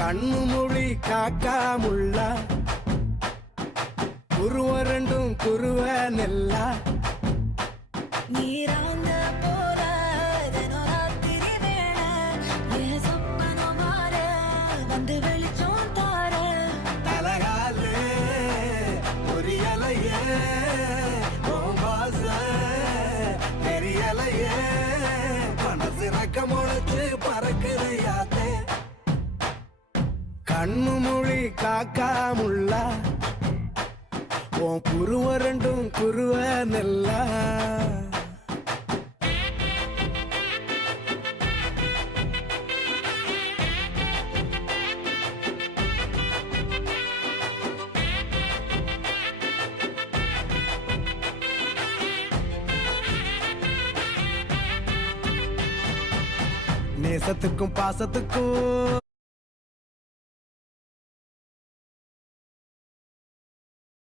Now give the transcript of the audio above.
கண்ணு மொழி காக்காமுள்ள குருவ ரெண்டும் குருவ நெல்லா நீராங்க போல தினராத்திரி வேளை என் சொப்பனம் மாற வந்து வெளிச்சம் தார தலகாலே பொரியலையே ஓம்பாச தெரியலையே மனசு ரக்க முளைச்சு பறக்குதையாத்தே கண்ணு மொழி காக்காமுள்ள உன் குருவ ரெண்டும் குருவ நெல்லா நேசத்துக்கும் பாசத்துக்கும்